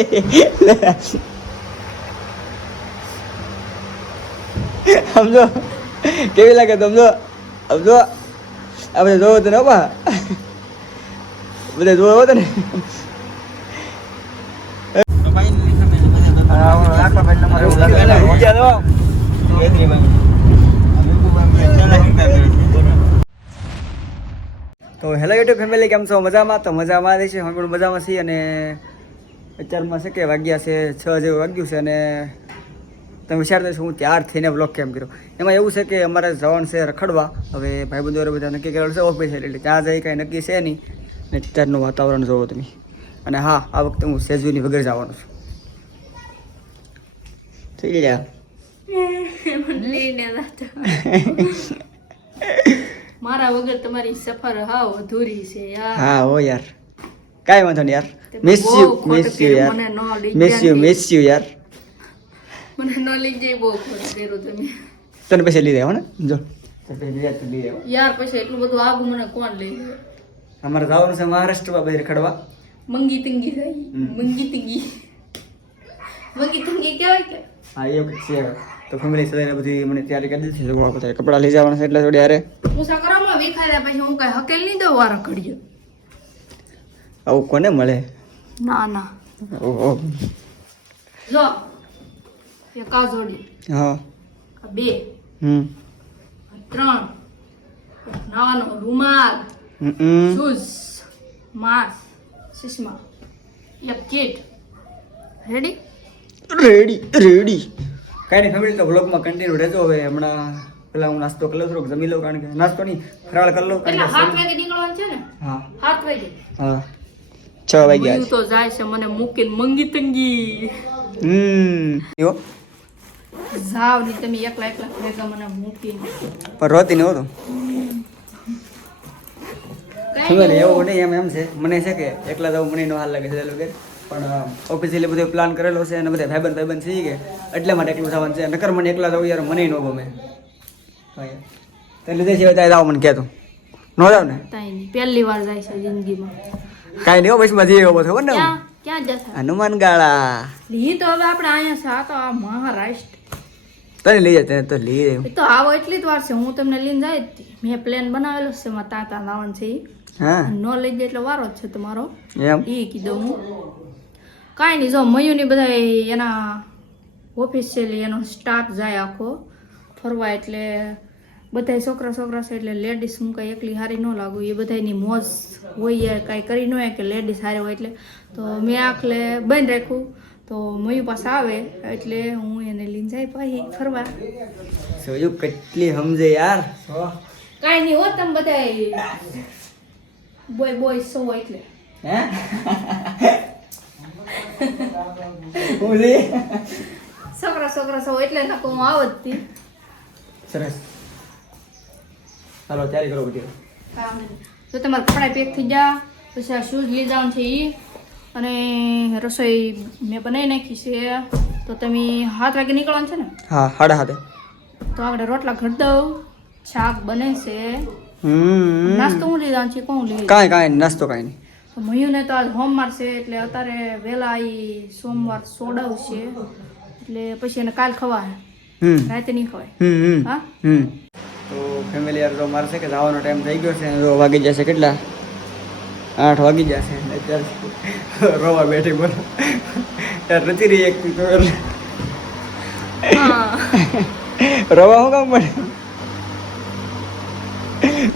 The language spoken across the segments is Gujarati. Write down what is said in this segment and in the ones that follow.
સમજો કેવી લાગે સમજો સમજો આપણે જોવો તો ને બા. બધા જોવો તો તો હેલો યુટ્યુબ ફેમિલી કેમ છો? મજામાં? તો મજામાં છે. અમે પણ મજામાં છીએ અને અત્યારમાં છે કે વાગ્યા છે છ જેવું વાગ્યું છે અને તમે વિચારતા છો હું ત્યાર થઈને બ્લોગ કેમ કર્યો? એમાં એવું છે કે અમારે જવાનું છે રખડવા. હવે ભાઈબંધો બધા નક્કી કરેલું છે ઓફિસ એટલે ત્યાં જઈ કાંઈ નક્કી છે નહીં. ને અત્યારનું વાતાવરણ જોવો તમે. અને હા આ વખતે હું સેજુની વગર જવાનો છું. થઈ ગયા? મારા વગર તમારી સફર હાવ અધૂરી છે યાર. હા હો યાર. કાંઈ વાંધો નહીં યાર. મિસ યુ મિસ યુ યાર મને ન મિસ યુ મિસ યુ યાર મને ન લઈ જાય બહુ ખોટું કર્યું તમે તને પૈસા લઈ દેવા ને જો પૈસા યાર પછી એટલું બધું આગું મને કોણ લઈ અમારે જવાનું છે મહારાષ્ટ્રમાં બધી ખડવા મંગી તંગી થાય મંગી તંગી મંગી તંગી કહેવાય કે હા એ વખત છે તો ફેમિલી સાથે બધી મને તૈયારી કરી દીધી છે બધા કપડાં લઈ જવાના છે એટલે થોડી હારે મુસાફરોમાં વિખાયા પછી હું કઈ હકેલ નહીં દઉં વારા ઘડીએ આવું કોને મળે ના ના જો એક આ જોડી હા બે હમ ત્રણ નાવાનો રૂમાલ હમ શૂઝ માસ ચશ્મા એક કીટ રેડી રેડી રેડી કાંઈ નહીં ફેમિલી તો બ્લોગમાં કન્ટિન્યુ રહેજો. હવે હમણાં પેલા હું નાસ્તો કરી લઉં થોડોક જમી લઉં કારણ કે નાસ્તો નહીં ફરાળ કરી લઉં. કારણ એટલે કે હાથ વાગે નીકળવાનું છે ને? હા. હાથ વાગે. હા. છ વાગ્યા તો જાય છે મને મૂકીને મંગી તંગી હમ. એવો જાવની તમે એકલા એકલા ભેગા મને મૂકીને. પણ રોતી ન હતો ખબર એવું નહીં એમ એમ છે. મને છે કે એકલા જવું મને નો હાલ લાગે છે લોકો પણ ઓફિસિયલી બધો પ્લાન કરેલો છે અને બધા ભાઈબંધ ભાઈબંધ છે કે એટલે માટે એકલું થવાનું છે. નકર મને એકલા જવું યાર મને ન ગમે. તે લીધે છે ત્યાં જાવ મને કહેતો. ન જાવ ને? પહેલી વાર જાય છે જિંદગીમાં. કાંઈ નહીં પછી મજી એવો થયો ને. ક્યાં? હનુમાન ગાળા ઈ તો હવે આપણે અહીંયા સા આ તો આ મહારાષ્ટ્ર. તને લઈ જાય તો લઈ જાય. તો આવો એટલી જ વાર છે હું તમને લઈને જાય મેં પ્લાન બનાવેલો છે મારા તાતા લાવણ છે. હા. નો લઈ જાય એટલો વારો જ છે તમારો. એમ. એ કીધું હું. કાંઈ નહીં જો મયુની બધા એના ઓફિસ છે એનો સ્ટાફ જાય આખો ફરવા એટલે બધા છોકરા છોકરા છે એટલે લેડીઝ હું કાંઈ એકલી હારી ન લાગુ. એ બધાની મોજ હોય યાર કાંઈ કરી ન હોય કે લેડીઝ હારે હોય એટલે. તો મેં આખલે બંધ રાખ્યું. તો મયુ પાસે આવે એટલે હું એને લઈને જાય પછી ફરવા. જોયું કેટલી સમજે યાર. કાંઈ નહીં હોત તમે બધા બોય બોય સો એટલે. હે? છોકરા છોકરા સો એટલે નકો હું આવતી સરસ. ચાલો તૈયારી કરો બધી. તો. જો તમારા કપડાં પેક થઈ ગયા પછી આ શૂઝ લીધા છે એ અને રસોઈ મેં બનાવી નાખી છે. તો તમે હાથ વાગે નીકળવાનું છે ને? હા હાડા હાથે તો આપણે રોટલા ઘટ દઉં શાક બને છે નાસ્તો હું લીધા છે કોણ લીધું કાંઈ કાંઈ નાસ્તો કાંઈ નહીં. તો મયુને તો આજ હોમવાર છે એટલે અત્યારે વહેલા એ સોમવાર સોડાવશે એટલે પછી એને કાલ ખવાય. હમ. રાતે નહીં ખવાય. હા? હમ. તો ફેમિલી યાર તો મારે છે કે જવાનો ટાઈમ થઈ ગયો છે. જો વાગી જશે કેટલા? આઠ વાગી જશે. અત્યારે રોવા બેઠી બોલો. યાર નથી રહી એક રોવા હું કામ પડે?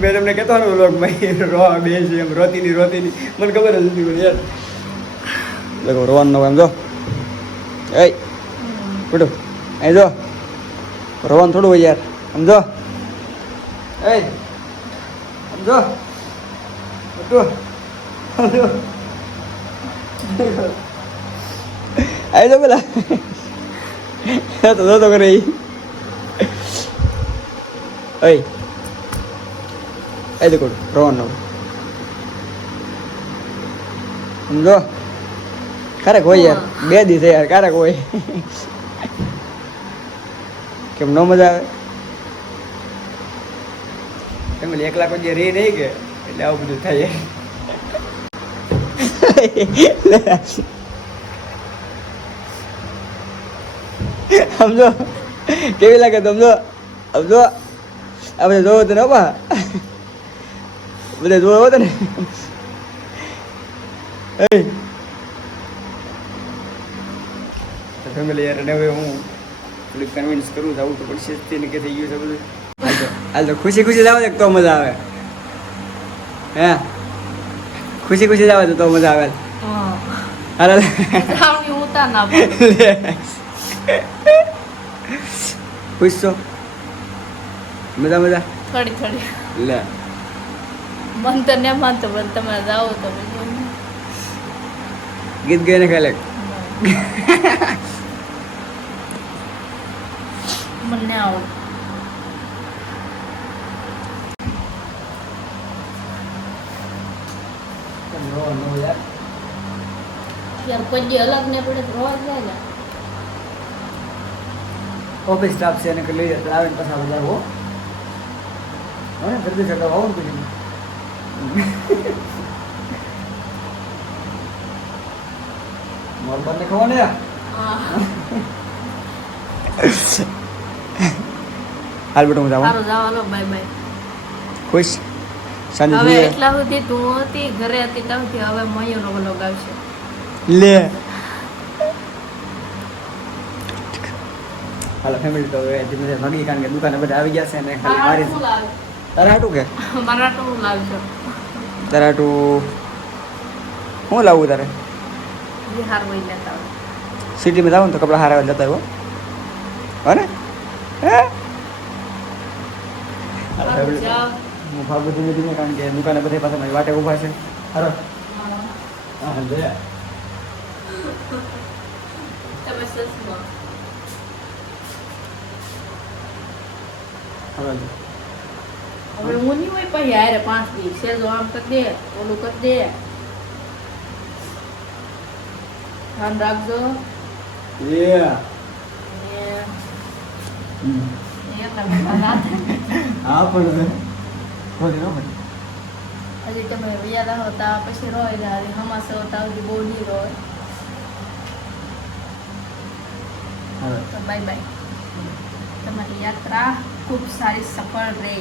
મેં તમને કહેતો ને ભાઈ રોવા બે છે એમ રોતી ની રોતી ની મને ખબર જ નથી પણ યાર. લગો રોવાનું એમ જો. એ બેટું અહીં જો. રોવાનું થોડું હોય યાર. સમજો એ સમજો બેટું સમજો આવી જો પેલા તો જો તો કરે ઈ Ey. Ay, de acuerdo. Roban, no. સમજો ક્યારેક હોય યાર બે દિવસે યાર ક્યારેક હોય કેમ ન મજા આવે ફેમિલી એકલા કોઈ રહી નહીં કે એટલે આવું બધું થાય સમજો? કેવી લાગે સમજો? સમજો? આપણે જોવો તો ને બા. બધા જોવો તો ને ફેમિલી યાર હવે હું થોડીક કન્વિન્સ કરું તો આવું તો પડશે જ તેને કે થઈ ગયું છે બધું. હાલ તો ખુશી ખુશી જાવ ને તો મજા આવે. હે? ખુશી ખુશી જાવ આવે તો તો મજા આવે. હાલ ખુશ છો મજા મજા? થોડી થોડી. લે. મન તો ને માનતો પણ તમે જાઓ તો ગીત ગાઈને ખાલે મને આવડે યાર કોઈ દી અલગ ને પડે તો રોવા જાય ને ઓફિસ સ્ટાફ છે એને કે લઈ જતા આવે પછી બધા હો હવે જલ્દી જતા આવો ને પછી મોર બંને ખવા ને હાલ બેટો હું જવાનો બાય બાય ખુશ સાંજે હવે જોઈએ. એટલા સુધી તું હતી ઘરે હતી ત્યાંથી હવે મયુરનો વ્લોગ આવશે. લે. હાલો ફેમિલી તો હવે ધીમે ધીમે ભાગી કારણ કે દુકાને બધા આવી ગયા છે ને ખાલી મારી તરાટું કે? મરાટું લાવજો. તારે હાટું હું લાવવું તારે? બિહાર વહી લેતા હોય. સિટીમાં જાવ ને તો કપડા હારા જતા હો. હો ને? હે? જાઓ. હું ભાગું ધીમે ધીમે કારણ કે દુકાને બધા પાસે મારી વાટે ઊભા છે. હરો હા જોયા. હવે હું નહીં હોય પછી હારે પાંચ દી. સેજો આમ કરી દે ઓલું કરી દે. ધ્યાન રાખજો. હા પણ ખોટી રો પડી હજી તમે વ્યાલા હોતા પછી રોય ને હજી હમાસે હતા હજી બહુ નહીં રોય તો બાય બાય તમારી યાત્રા ખૂબ સારી સફળ રહે.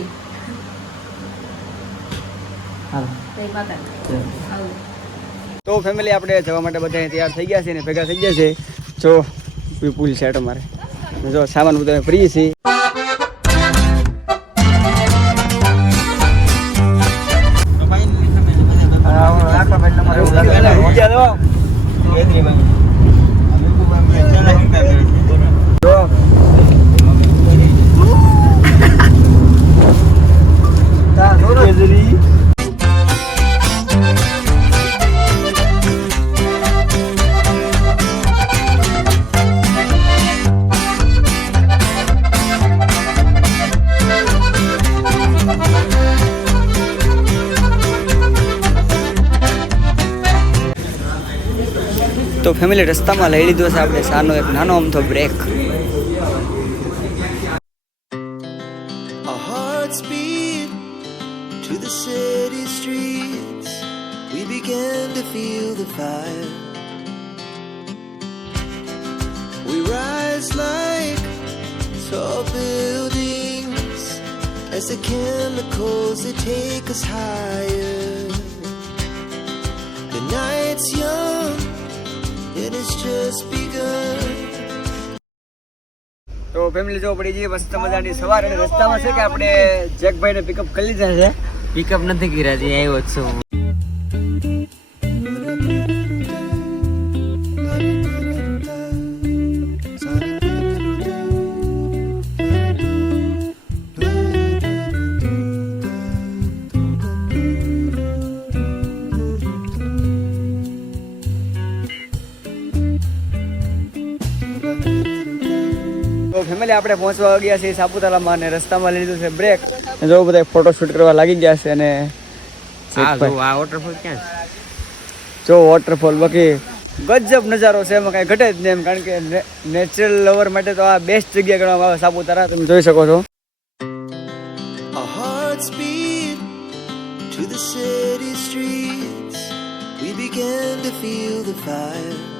તો ફેમિલી આપણે જવા માટે બધા તૈયાર થઈ ગયા છે ને ભેગા થઈ ગયા છે. જો પુલ સેટ અમારે જો સામાન બધા ફ્રી છે. જો તો ફેમિલી રસ્તામાં લઈ લીધો છે આપણે સાનો એક નાનો અમથો break Our hearts beat to the city streets. We began to feel the fire. We rise like tall buildings as the chemicals they take us higher. The night's young, તો ફેમિલી જો પડી જઈએ મસ્ત મજાની સવાર અને રસ્તામાં છે કે આપણે જેકભાઈને પિકઅપ કરી લીધા છે? પિકઅપ નથી કર્યા છે આવ્યો છું. ફેમિલી આપણે પહોંચવા ગયા છીએ સાપુતારામાં અને રસ્તામાં લઈ લીધું છે બ્રેક જો બધા ફોટો શૂટ કરવા લાગી ગયા છે અને વોટરફોલ ક્યાં જો વોટરફોલ બાકી ગજબ નજારો છે એમાં કાંઈ ઘટે જ નહીં એમ કારણ કે નેચરલ લવર માટે તો આ બેસ્ટ જગ્યા ગણવામાં આવે સાપુતારા. તમે જોઈ શકો છો. To the city streets. We began to feel the fire.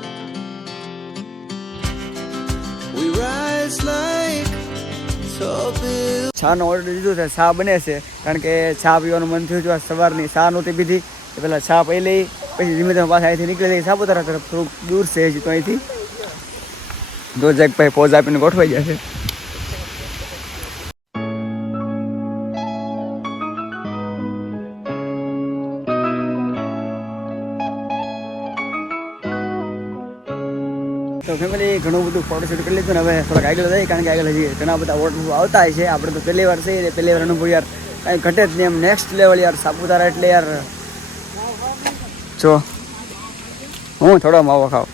છાનો ઓર્ડર દીધો છે, છા બને છે. કારણ કે છા પીવાનું મન થયું હતું સવારની ચા નહોતી પીધી. તો પહેલાં છા પી લઈ, પછી ધીમે ધીમે પાછા અહીંથી નીકળી જઈએ સાપુતારા તરફ થોડુંક દૂર છે હજી તો અહીંથી. દો ભાઈ પોઝ આપીને ગોઠવાઈ જશે ઘણું બધું ફોટોશૂટ કરી લીધું ને હવે થોડાક આગળ જઈએ કારણ કે આગળ હજી ઘણા બધા વોટર આવતા હોય છે. આપણે તો પહેલી વાર છે પહેલી વાર અનુભવ યાર કાંઈ ઘટે જ નહીં એમ નેક્સ્ટ લેવલ યાર સાપુતારા એટલે યાર જો. હું થોડો માવો ખાવ.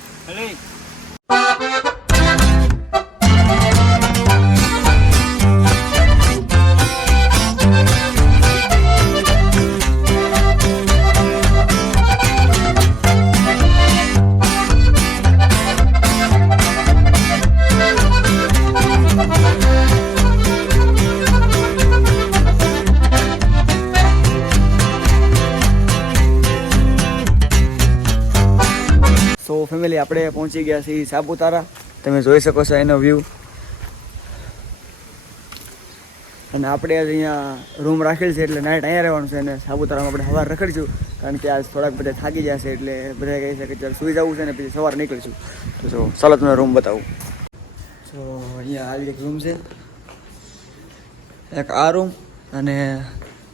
આપણે પહોંચી ગયા છીએ સાપુતારા. તમે જોઈ શકો છો એનો વ્યૂ અને આપણે આજે અહીંયા રૂમ રાખેલ છે એટલે નાઇટ અહીંયા રહેવાનું છે અને સાપુતારામાં આપણે સવાર રખડીશું. કારણ કે આજ થોડાક બધા થાકી જશે એટલે બધા કહે છે કે ચાલ સુઈ જવું છે ને પછી સવાર નીકળીશું. તો જો, ચાલો તમને રૂમ બતાવું. તો અહીંયા આવી એક રૂમ છે. એક આ રૂમ અને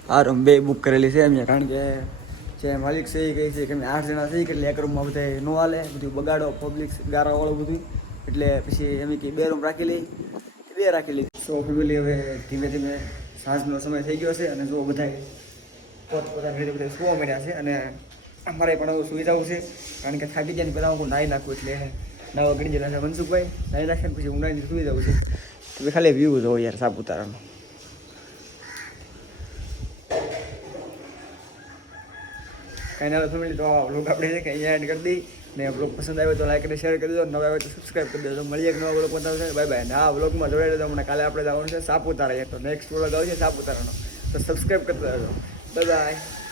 આ રૂમ બે બુક કરેલી છે અહીંયા કારણ કે જે માલિક છે એ છે કે અમે આઠ જણા થઈ એટલે એક રૂમમાં બધા નો હાલે, બધું બગાડો પબ્લિક ગારાવાળું બધું એટલે પછી એમ કે બે રૂમ રાખી લઈ, બે રાખી લઈ. સો ફેમિલી હવે ધીમે ધીમે સાંજનો સમય થઈ ગયો છે અને જો બધા પોતપોતાની રીતે બધા સુવા મળ્યા છે અને અમારે પણ સુઈ જવું છે. કારણ કે થાકી ને પહેલાં હું નાહી નાખું એટલે નવા ગણી છે મનસુખભાઈ, નાહી નાખે પછી હું સુઈ જવું છે. ખાલી વ્યૂ જોવો યાર સાપુતારાનો. કાંઈ ના ફેમિલી તો આ આપણે છે કે અહીંયા એડ કરી દઈ ને બ્લોગ પસંદ આવ્યો તો લાઈક અને શેર કરી દો નવા આવે તો સબસ્ક્રાઈબ કરી દેજો મળીએ એક નવા બ્લોગ બતાવશે બાય બાય ના આ બ્લોગમાં જોડાઈ રહેજો હમણાં કાલે આપણે જવાનું છે સાપુતારા તો નેક્સ્ટ બ્લોગ આવશે સાપુતારાનો તો સબસ્ક્રાઈબ કરતા રહેજો બાય બાય